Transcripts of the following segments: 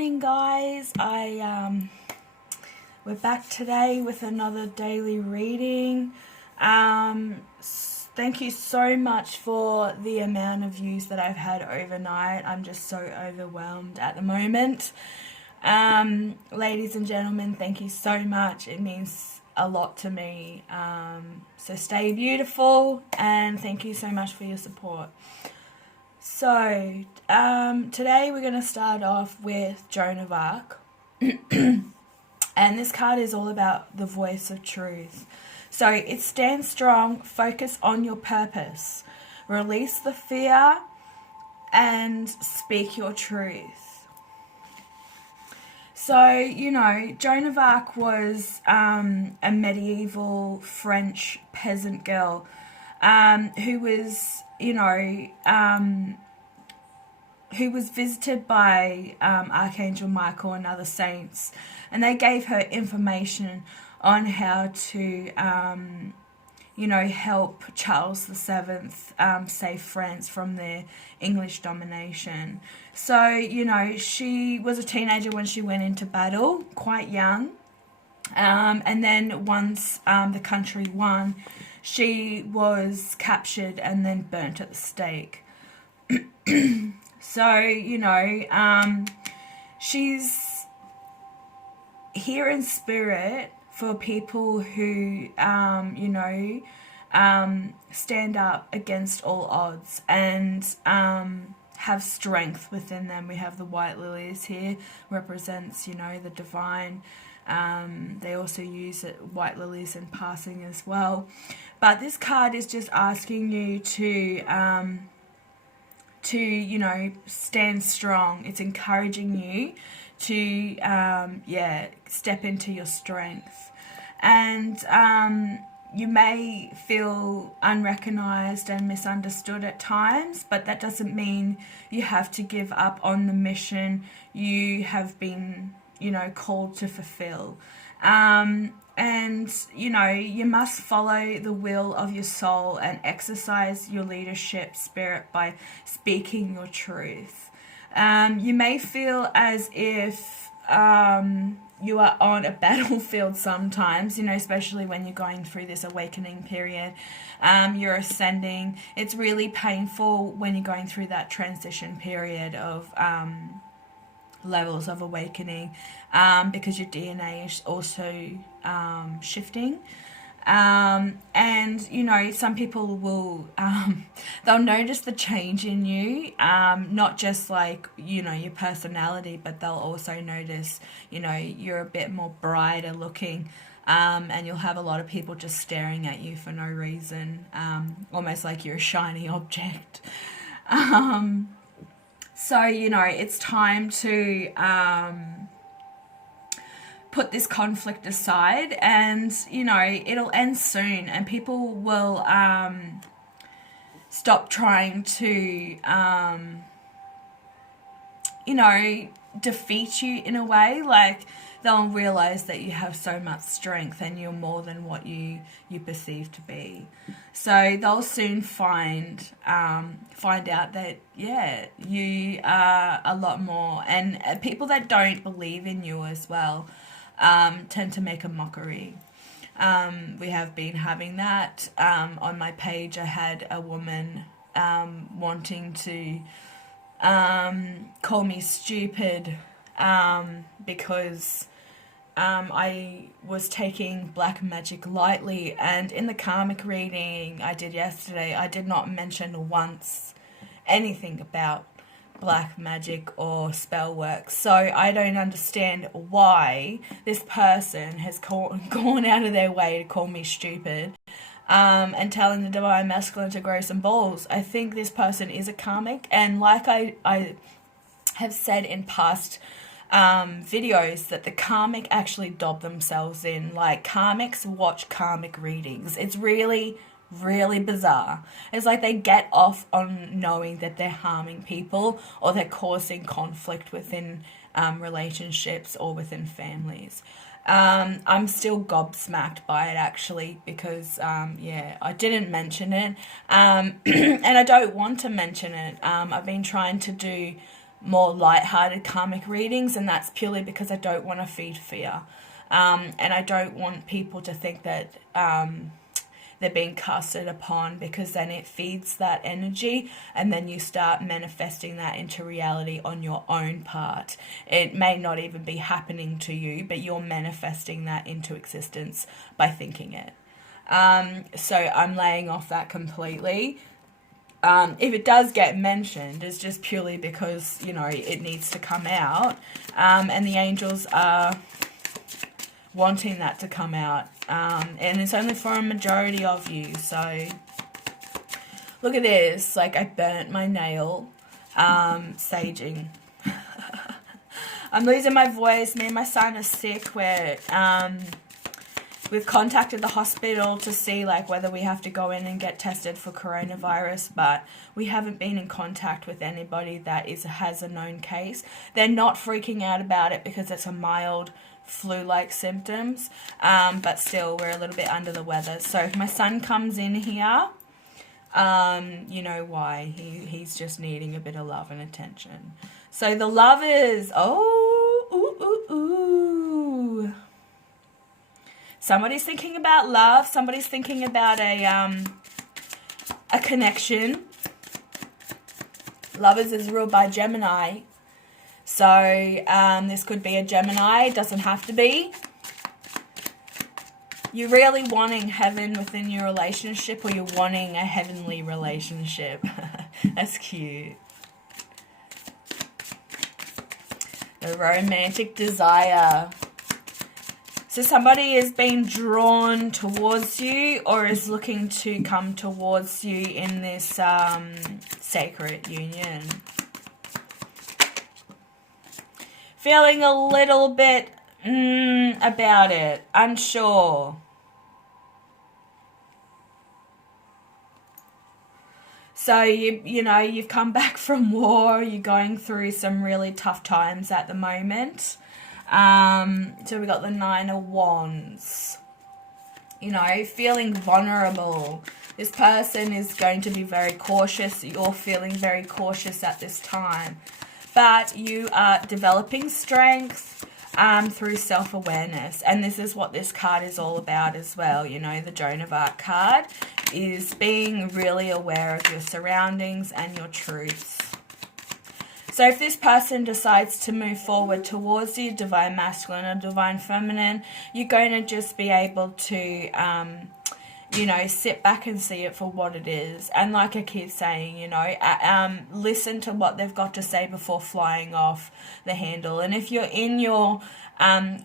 morning, guys. We're back today with another daily reading. Thank you so much for the amount of views that I've had overnight. I'm just so overwhelmed at the moment. Ladies and gentlemen, thank you so much. It means a lot to me. So stay beautiful, and thank you so much for your support. So, today we're going to start off with Joan of Arc. And this card is all about the voice of truth. So it stands strong, focus on your purpose, release the fear, and speak your truth. So, you know, Joan of Arc was a medieval French peasant girl who was, who was visited by Archangel Michael and other saints, and they gave her information on how to, help Charles VII save France from their English domination. So, she was a teenager when she went into battle, quite young, and then once the country won, she was captured and then burnt at the stake. So, she's here in spirit for people who, stand up against all odds and have strength within them. We have the white lilies here, represents, the divine. They also use white lilies in passing as well. But this card is just asking you to stand strong. It's encouraging you to, step into your strength. And you may feel unrecognized and misunderstood at times, but that doesn't mean you have to give up on the mission you have been, called to fulfill. And, you must follow the will of your soul and exercise your leadership spirit by speaking your truth. You may feel as if you are on a battlefield sometimes, especially when you're going through this awakening period. You're ascending. It's really painful when you're going through that transition period of levels of awakening, because your DNA is also shifting. And some people will they'll notice the change in you, not just like your personality, but they'll also notice you're a bit more brighter looking, and you'll have a lot of people just staring at you for no reason, almost like you're a shiny object. So it's time to put this conflict aside, and it'll end soon, and people will stop trying to defeat you in a way. Like, they'll realize that you have so much strength and you're more than what you perceive to be. So they'll soon find out that you are a lot more, and people that don't believe in you as well tend to make a mockery. We have been having that. On my page, I had a woman wanting to call me stupid because I was taking black magic lightly, and in the karmic reading I did yesterday, I did not mention once anything about black magic or spell work. So I don't understand why this person has gone out of their way to call me stupid, and telling the divine masculine to grow some balls. I think this person is a karmic, and like I have said in past videos, that the karmic actually dob themselves in. Like, karmics watch karmic readings. It's really, really bizarre. It's like they get off on knowing that they're harming people or they're causing conflict within relationships or within families. I'm still gobsmacked by it, actually, because I didn't mention it, and I don't want to mention it. I've been trying to do more lighthearted karmic readings, and that's purely because I don't want to feed fear. And I don't want people to think that they're being casted upon, because then it feeds that energy and then you start manifesting that into reality on your own part. It may not even be happening to you, but you're manifesting that into existence by thinking it. So I'm laying off that completely. If it does get mentioned, it's just purely because, you know, it needs to come out. And the angels are wanting that to come out. And it's only for a majority of you. So look at this. Like, I burnt my nail saging. I'm losing my voice. Me and my son are sick. We've contacted the hospital to see like whether we have to go in and get tested for coronavirus, but we haven't been in contact with anybody that has a known case. They're not freaking out about it because it's a mild flu-like symptoms, but still we're a little bit under the weather. So if my son comes in here, you know why. He's just needing a bit of love and attention. So the lovers, ooh. Somebody's thinking about love. Somebody's thinking about a connection. Lovers is ruled by Gemini. So this could be a Gemini. It doesn't have to be. You're really wanting heaven within your relationship, or you're wanting a heavenly relationship. That's cute. The romantic desire. So somebody is being drawn towards you or is looking to come towards you in this sacred union. Feeling a little bit about it, unsure. So you know, you've come back from war, you're going through some really tough times at the moment. So we got the 9 of Wands. You know, feeling vulnerable. This person is going to be very cautious. You're feeling very cautious at this time. But you are developing strength through self-awareness. And this is what this card is all about as well. You know, the Joan of Arc card is being really aware of your surroundings and your truths. So if this person decides to move forward towards you, divine masculine or divine feminine, you're going to just be able to, you know, sit back and see it for what it is. And like I keep saying, you know, listen to what they've got to say before flying off the handle. And if you're in your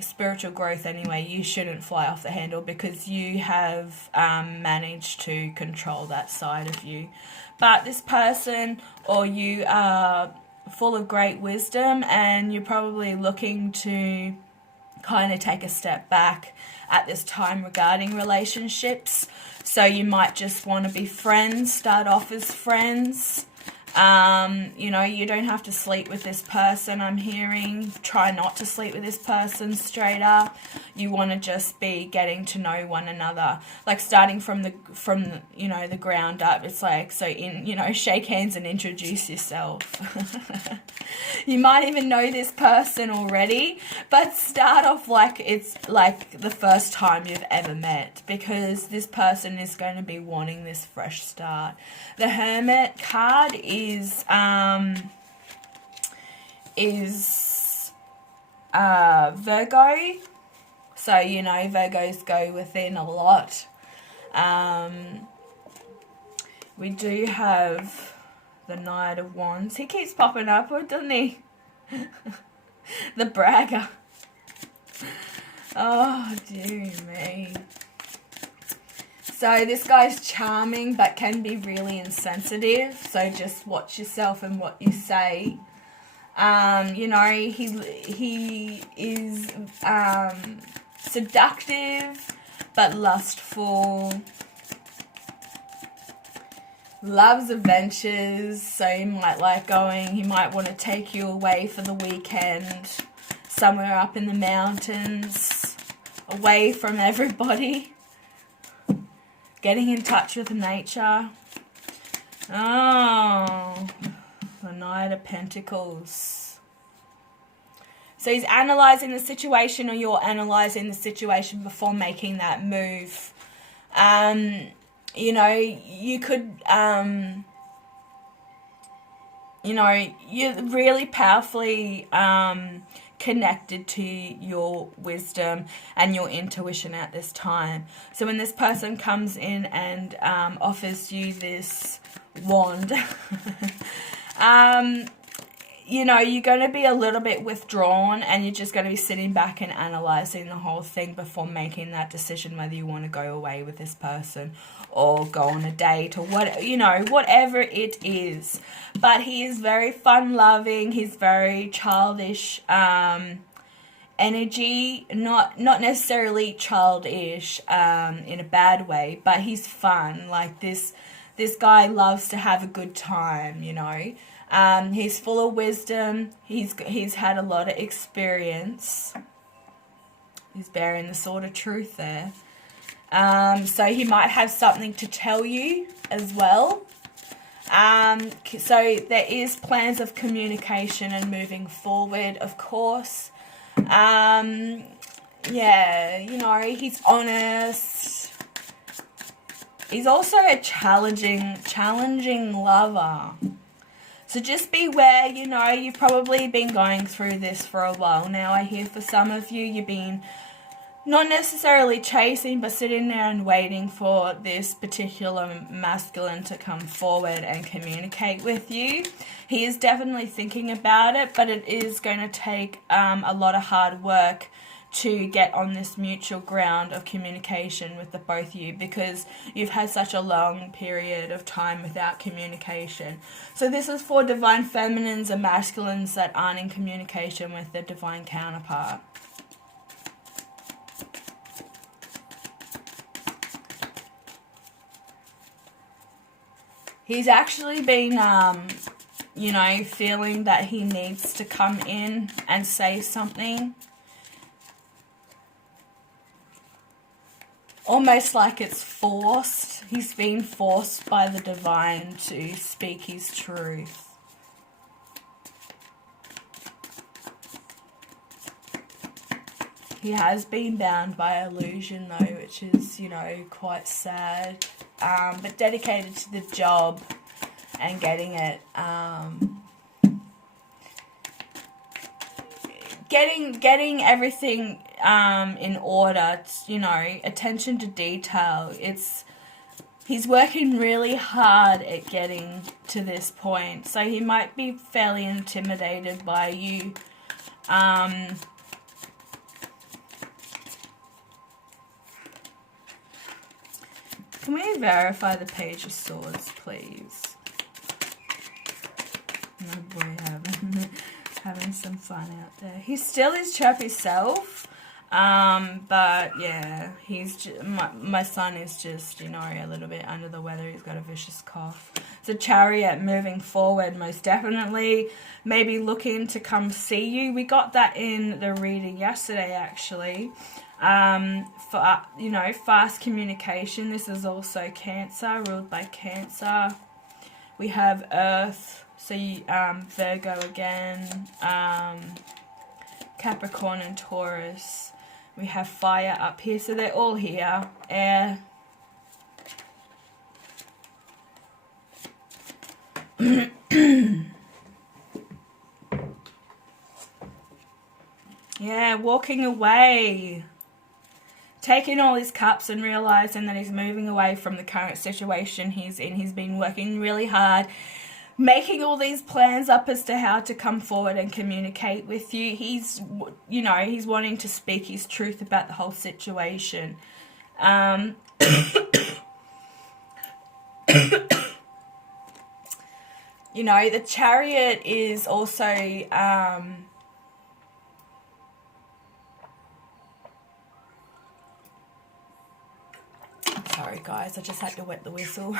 spiritual growth anyway, you shouldn't fly off the handle, because you have managed to control that side of you. But this person, or you are full of great wisdom, and you're probably looking to kind of take a step back at this time regarding relationships. So you might just want to be friends, start off as friends. You know, you don't have to sleep with this person, I'm hearing. Try not to sleep with this person straight up. You want to just be getting to know one another, like starting from the you know, the ground up. It's like, so you know, shake hands and introduce yourself. You might even know this person already, but start off like it's like the first time you've ever met, because this person is going to be wanting this fresh start. The Hermit card is Virgo. So, you know, Virgos go within a lot. We do have the Knight of Wands. He keeps popping up, doesn't he? The bragger. Oh, dear me. So this guy's charming but can be really insensitive. So just watch yourself and what you say. You know, he is seductive but lustful. Loves adventures, so he might like going. He might want to take you away for the weekend, somewhere up in the mountains, away from everybody. Getting in touch with nature. Oh, the Knight of Pentacles. So he's analysing the situation, or you're analysing the situation before making that move. You know, you could, you know, you're really powerfully connected to your wisdom and your intuition at this time. So when this person comes in and offers you this wand, you know, you're going to be a little bit withdrawn, and you're just going to be sitting back and analysing the whole thing before making that decision whether you want to go away with this person or go on a date or what, you know, whatever it is. But he is very fun-loving. He's very childish energy, not necessarily childish in a bad way, but he's fun. Like this guy loves to have a good time, you know. He's full of wisdom. He's had a lot of experience. He's bearing the sword of truth there. So he might have something to tell you as well. So there is plans of communication and moving forward, of course. Yeah, you know, he's honest. He's also a challenging lover. So just beware, you know, you've probably been going through this for a while now. I hear for some of you, you've been not necessarily chasing, but sitting there and waiting for this particular masculine to come forward and communicate with you. He is definitely thinking about it, but it is going to take a lot of hard work to get on this mutual ground of communication with the both of you, because you've had such a long period of time without communication. So this is for divine feminines and masculines that aren't in communication with their divine counterpart. He's actually been, you know, feeling that he needs to come in and say something. Almost like it's forced. He's been forced by the divine to speak his truth. He has been bound by illusion though, which is, you know, quite sad. But dedicated to the job and getting it, getting everything in order. You know, attention to detail. He's working really hard at getting to this point, so he might be fairly intimidated by you. Can we verify the Page of Swords, please? Oh boy, having some fun out there. He still is chirpy self, but yeah, my son is just, you know, a little bit under the weather. He's got a vicious cough. So Chariot moving forward, most definitely. Maybe looking to come see you. We got that in the reading yesterday, actually. For, you know, fast communication. This is also Cancer, ruled by Cancer. We have Earth, so Virgo again, Capricorn and Taurus. We have Fire up here, so they're all here. Air. Yeah, walking away. Taking all his cups and realizing that he's moving away from the current situation he's in. He's been working really hard, making all these plans up as to how to come forward and communicate with you. He's, you know, he's wanting to speak his truth about the whole situation. You know, the Chariot is also... sorry guys, I just had to wet the whistle.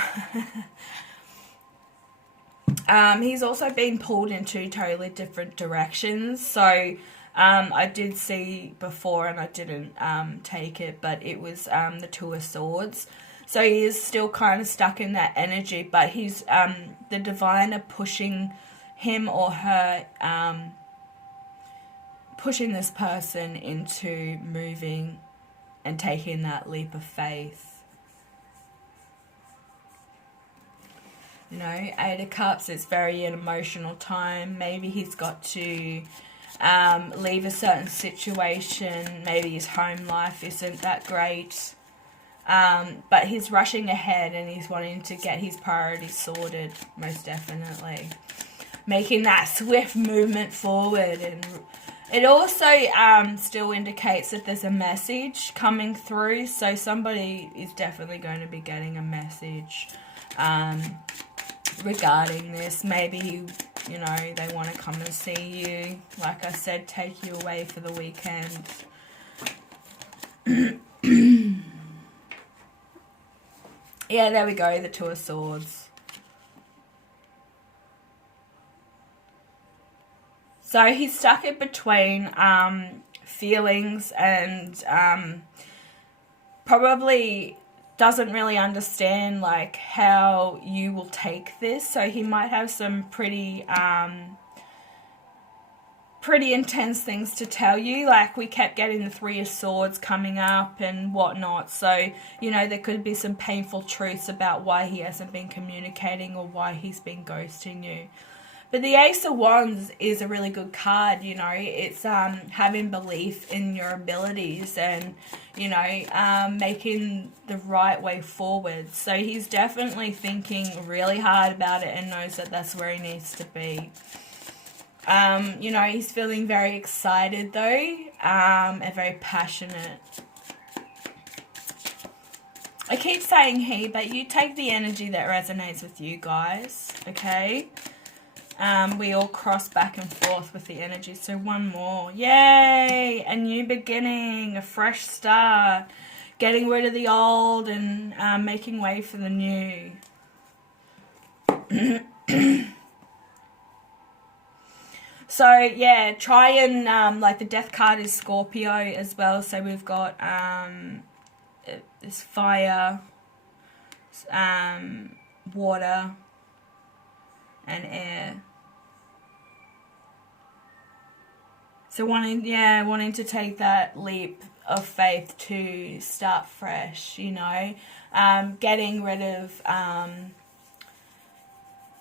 He's also been pulled in two totally different directions. So I did see before and I didn't take it, but it was the Two of Swords. So he is still kind of stuck in that energy, but he's the divine are pushing him or her pushing this person into moving and taking that leap of faith. You know, Eight of Cups, it's very an emotional time. Maybe he's got to leave a certain situation. Maybe his home life isn't that great. But he's rushing ahead and he's wanting to get his priorities sorted, most definitely. Making that swift movement forward. And it also still indicates that there's a message coming through. So somebody is definitely going to be getting a message regarding this. Maybe, you know, they want to come and see you. Like I said, take you away for the weekend. Yeah, there we go, the Two of Swords. So he's stuck in between feelings and probably doesn't really understand like how you will take this. So he might have some pretty intense things to tell you. Like, we kept getting the Three of Swords coming up and whatnot. So, you know, there could be some painful truths about why he hasn't been communicating or why he's been ghosting you. But the Ace of Wands is a really good card, you know. It's having belief in your abilities and, you know, making the right way forward. So he's definitely thinking really hard about it and knows that that's where he needs to be. You know, he's feeling very excited though, and very passionate. I keep saying he, but you take the energy that resonates with you guys, okay? We all cross back and forth with the energy. So one more. Yay! A new beginning, a fresh start, getting rid of the old and making way for the new. So, yeah, try and, like, the Death card is Scorpio as well. So we've got this fire, water, and air. So wanting to take that leap of faith to start fresh, you know. Getting rid of...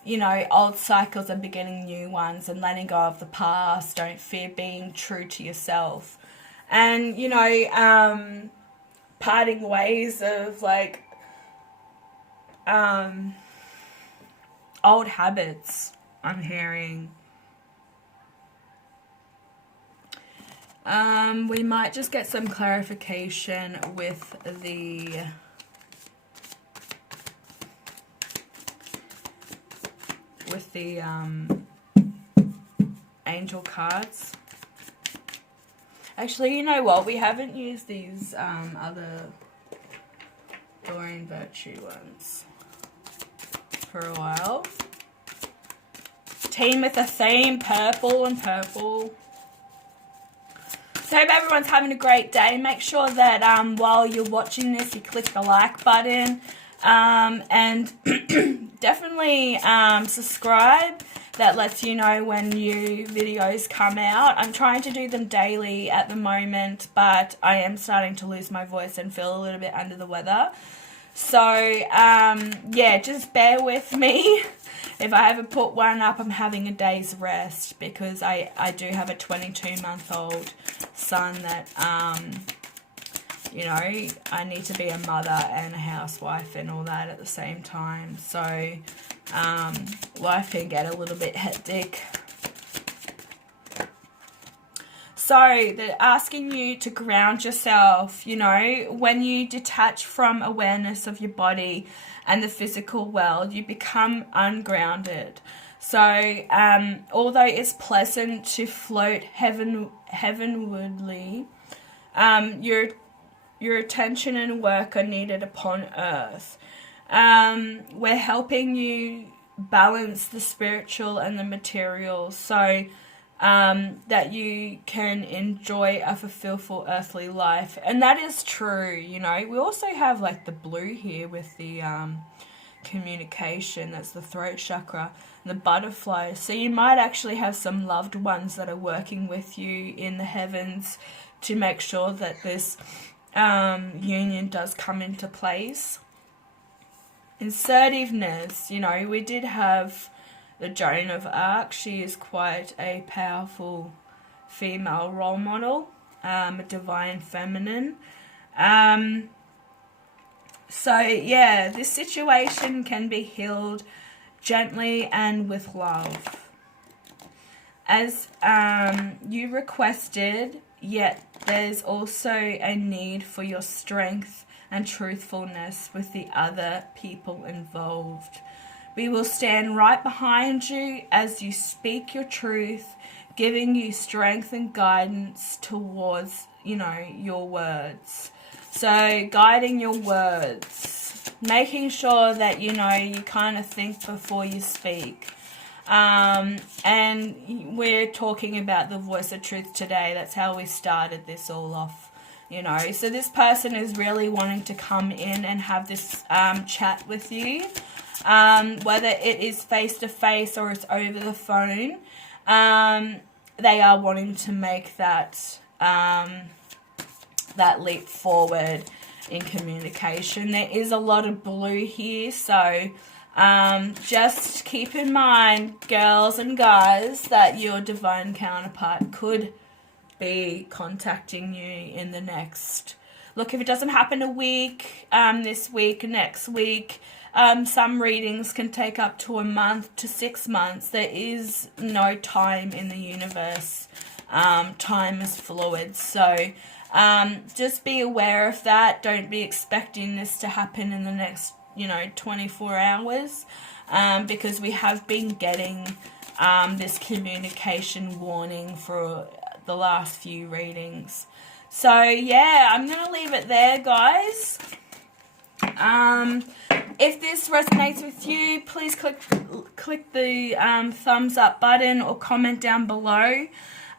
you know, old cycles and beginning new ones and letting go of the past. Don't fear being true to yourself. And, you know, parting ways of, like, old habits, I'm hearing. We might just get some clarification with the... angel cards. Actually, you know what? We haven't used these other Doreen Virtue ones for a while. Team with a theme, purple and purple. So I hope everyone's having a great day. Make sure that while you're watching this, you click the like button. And definitely subscribe. That lets you know when new videos come out. I'm trying to do them daily at the moment, but I am starting to lose my voice and feel a little bit under the weather. So, yeah, just bear with me. If I ever put one up, I'm having a day's rest because I do have a 22-month-old son that... you know, I need to be a mother and a housewife and all that at the same time. So, life can get a little bit hectic. So, they're asking you to ground yourself, you know. When you detach from awareness of your body and the physical world, you become ungrounded. So, although it's pleasant to float heavenwardly, your attention and work are needed upon earth. We're helping you balance the spiritual and the material so that you can enjoy a fulfillful earthly life. And that is true, you know. We also have like the blue here with the communication. That's the throat chakra. And the butterfly. So you might actually have some loved ones that are working with you in the heavens to make sure that this union does come into place. Assertiveness. You know, we did have the Joan of Arc. She is quite a powerful female role model, a divine feminine. So yeah, this situation can be healed gently and with love. As you requested, yet there's also a need for your strength and truthfulness with the other people involved. We will stand right behind you as you speak your truth, giving you strength and guidance towards, you know, your words. So guiding your words, making sure that, you know, you kind of think before you speak. And we're talking about the voice of truth today. That's how we started this all off. You know, so this person is really wanting to come in and have this chat with you, whether it is face-to-face or it's over the phone. They are wanting to make that that leap forward in communication. There is a lot of blue here, so just keep in mind, girls and guys, that your divine counterpart could be contacting you in the next, look, if it doesn't happen a week, this week, next week, some readings can take up to a month to 6 months. There is no time in the universe. Time is fluid, so just be aware of that. Don't be expecting this to happen in the next, 24 hours, because we have been getting this communication warning for the last few readings. So yeah, I'm going to leave it there, guys. If this resonates with you, please click the thumbs up button or comment down below.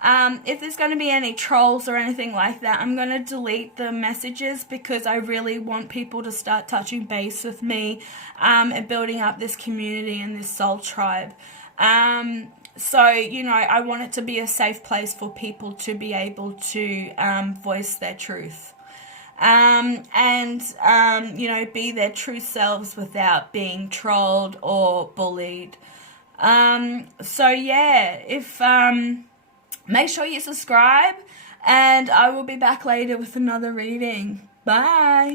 If there's going to be any trolls or anything like that, I'm going to delete the messages because I really want people to start touching base with me and building up this community and this soul tribe. So, I want it to be a safe place for people to be able to voice their truth. Be their true selves without being trolled or bullied. So, yeah, make sure you subscribe, and I will be back later with another reading. Bye!